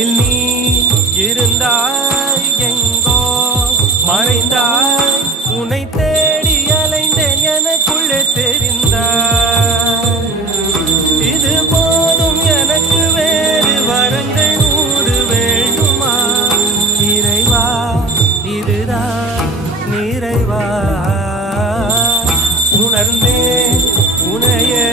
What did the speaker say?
நினைவில் நீ இருந்தாய் எங்கோ மறைந்தாய் உன்னை தேடி அலைந்தேன் எனக்குள்ளே தெரிந்தாய் இது போதும் எனக்கு வேறு வரங்கள் 100 வேண்டுமா இறைவா இதுதான் நிறைவா உணர்ந்தேன் உனையே